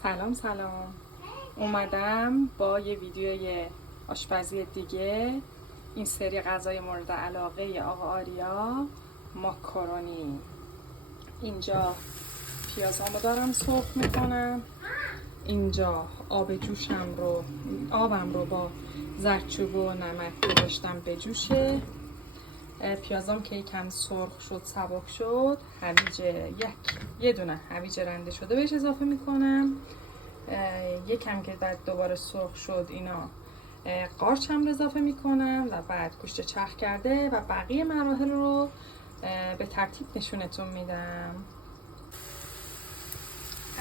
سلام اومدم با یه ویدیوی آشپزی دیگه. این سری غذای مورد علاقه آقا آریا، ماکارونی. اینجا پیازامو دارم سرخ میکنم. اینجا آبم رو با زردچوبه و نمک گذاشتم بجوشه. پیازام که یکم سرخ شد، سبک شد، یه دونه هویج رنده شده بهش اضافه میکنم. یکم که بعد دوباره سرخ شد، اینا قارچ هم اضافه میکنم و بعد گوشت چرخ کرده و بقیه مراحل رو به ترتیب نشونتون میدم.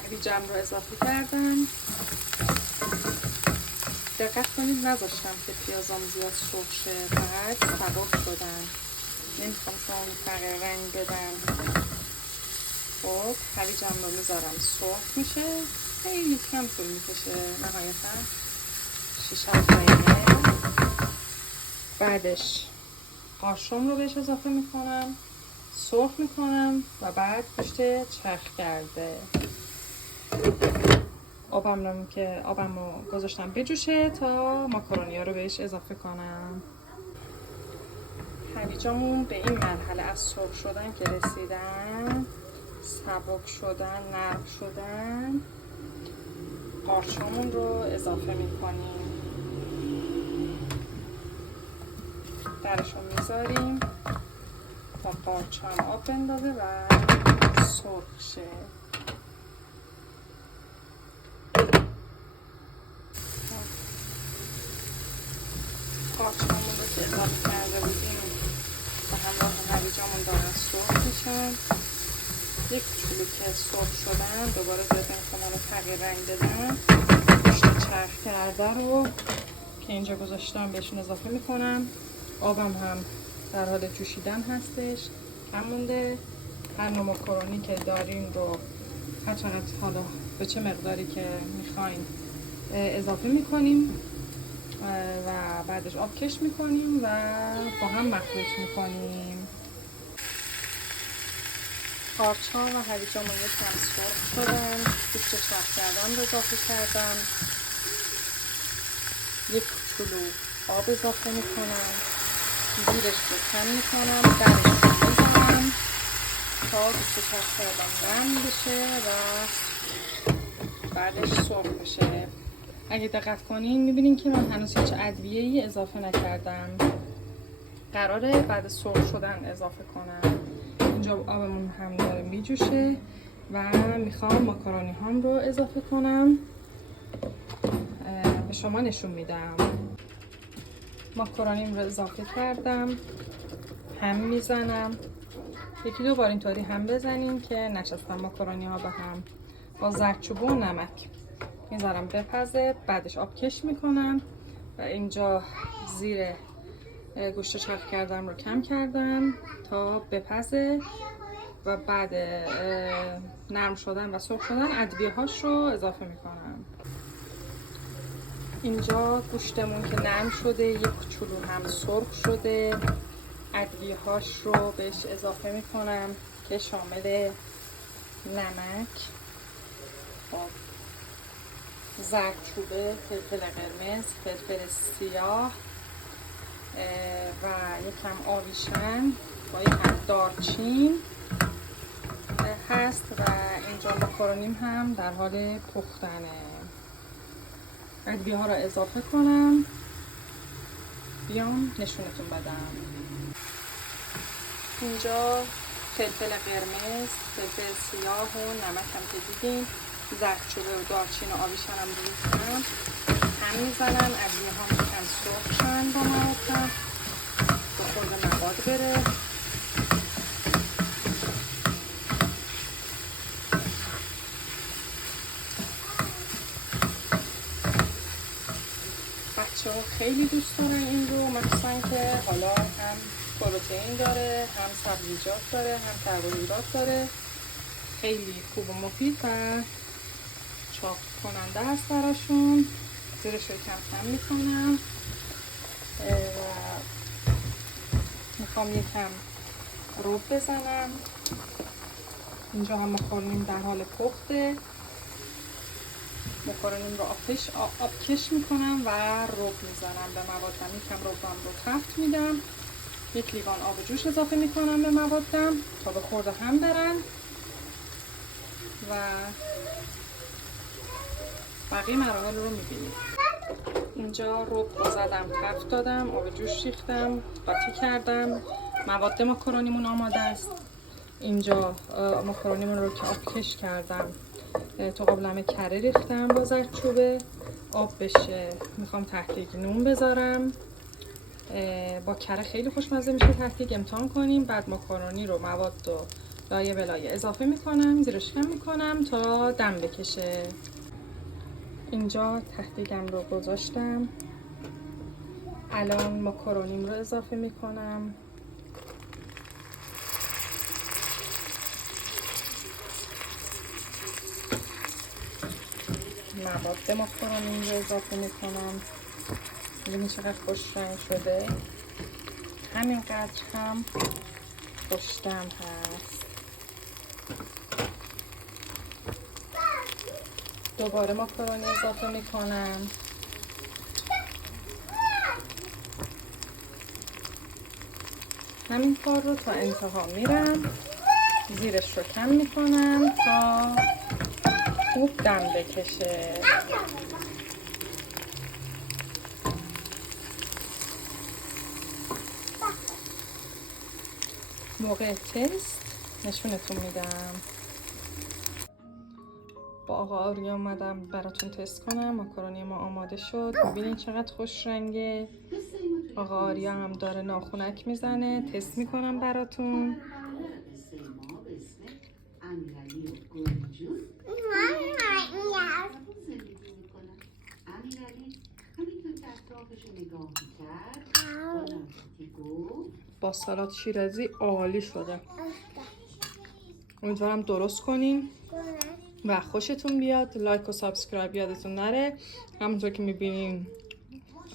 هویجم رو اضافه کردم. دقت کنید نذاشتم که پیازام زیاد سرخ شه، بعد سبک شدن. نمیخوام شما تغییر رنگ بدم. خب هویجم رو میذارم سرخ میشه، خیلی کم طول میکشه، نهایتا 6-7 دقیقه. بعدش قاشم رو بهش اضافه میکنم، سرخ میکنم و بعد گوشت چرخ کرده. آبم رو گذاشتم بجوشه تا ماکارونی ها رو بهش اضافه کنم. هویجامون به این مرحله از سرخ شدن که رسیدن، سبک شدن، نرم شدن، قارچمون رو اضافه میکنیم. درش رو میذاریم تا قارچم آب بندازه و سرخ شه. قارچمون رو که اضافه کرده بودیم و همراه هویجامون دارن سرخ میشن. یک کوچولو که سرخ شدن دوباره زیاد نمی‌کنم تغییر رنگ بدم. گوشت چرخ کرده رو که اینجا گذاشتم بهشون اضافه میکنم. آبم هم در حال جوشیدن هستش، کم مونده. هر نوع ماکارونی که دارین رو هر چقدر حالا به چه مقداری که میخواین اضافه میکنیم و بعدش آب کش میکنیم و با هم مخلوط میکنیم. قارچ‌ها و هویجامون یکم سرخ شدن. گوشت چرخ کردن رو اضافه کردم. یک کوچولو آب اضافه میکنم، زیرش رو کم میکنم، درش رو میزنم تا گوشت چرخ کردن نرم بشه و بعدش سرخ بشه. اگه دقت کنین میبینین که من هنوز هیچ ادویه‌ای اضافه نکردم. قراره بعد سرخ شدن اضافه کنم. اینجا آبمون هم داره میجوشه و میخوام ماکارونی هام رو اضافه کنم. به شما نشون میدم. ماکارونیم رو اضافه کردم، هم میزنم. 1-2 بار اینطوری هم بزنیم که نچسبن ماکارونی ها به هم. با زردچوبه و نمک میذارم بپزه. بعدش آب کش میکنم و اینجا زیر گوشت چرخ کردم رو کم کردم تا بپزه و بعد نرم شدن و سرخ شدن ادویه هاش رو اضافه میکنم. اینجا گوشتمون که نرم شده، یک کوچولو هم سرخ شده، ادویه هاش رو بهش اضافه میکنم که شامل نمک، زردچوبه، فلفل قرمز، فلفل سیاه و یکم آویشن با یکم دارچین هست و اینجا ماکارونیم هم در حال پختنه. ادویه ها رو اضافه کنم، بیام نشونتون بدم. اینجا فلفل قرمز، فلفل سیاه و نمک هم که دیدین، زردچوبه و دارچین و آویشن هم ریختم، هم میزنم. ادویه ها میکنم سرخ شن با مواد با خورده مواد بره. بچه ها خیلی دوست دارن این رو، مخصوصا که حالا هم پروتئین داره، هم سبزیجات داره، هم کربوهیدرات داره. خیلی خوب و مفید و چاق کننده است براشون. زیرش رو کم میکنم و میخوام یکم رب بزنم. اینجا هم ماکارونیم در حال پخته. ماکارونیم رو آبکش میکنم و رب میزنم به موادم. یکم ربم رو تفت میدم، 1 لیوان آب جوش اضافه میکنم به موادم تا به خورده هم برن و بقیه مراحل رو میبینید. اینجا رب رو زدم، تفت دادم، آب جوش ریختم، قاطی کردم. مواد ماکارونیمون آماده است. اینجا ماکارونیمون رو که آبکش کردم تو قابلمه کره ریختم با زردچوبه. آب بشه میخوام تحت نون بذارم. با کره خیلی خوشمزه میشه. تحت امتحان کنیم. بعد ماکارونی رو مواد رو لایه به لایه اضافه میکنم، زیرش کم میکنم تا دم بکشه. اینجا تحتیگم رو گذاشتم. الان ماکارونیم رو اضافه میکنم. مواد ماکارونیم رو اضافه میکنم. ببینید چقدر خوش رنگ شده. همینقدر هم خوش‌طعم هست. دوباره ماکارونی اضافه میکنم. همین کار رو تا انتها میرم. زیرش رو کم میکنم تا خوب دم بکشه. موقع تست نشونتون میدم. با آقا آریا اومدم براتون تست کنم. ماکارونی ما آماده شد. ببینید چقدر خوش رنگه. آقا آریا هم داره ناخونک میزنه. تست میکنم براتون. با سالاد شیرازی عالی شده. امیدوارم درست کنین و خوشتون بیاد. لایک و سابسکرایب یادتون نره. همونطور که میبینین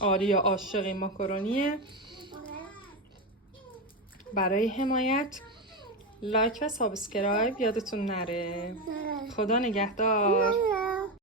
آریا عاشق این ماکارونیه. برای حمایت لایک و سابسکرایب یادتون نره. خدا نگهدار.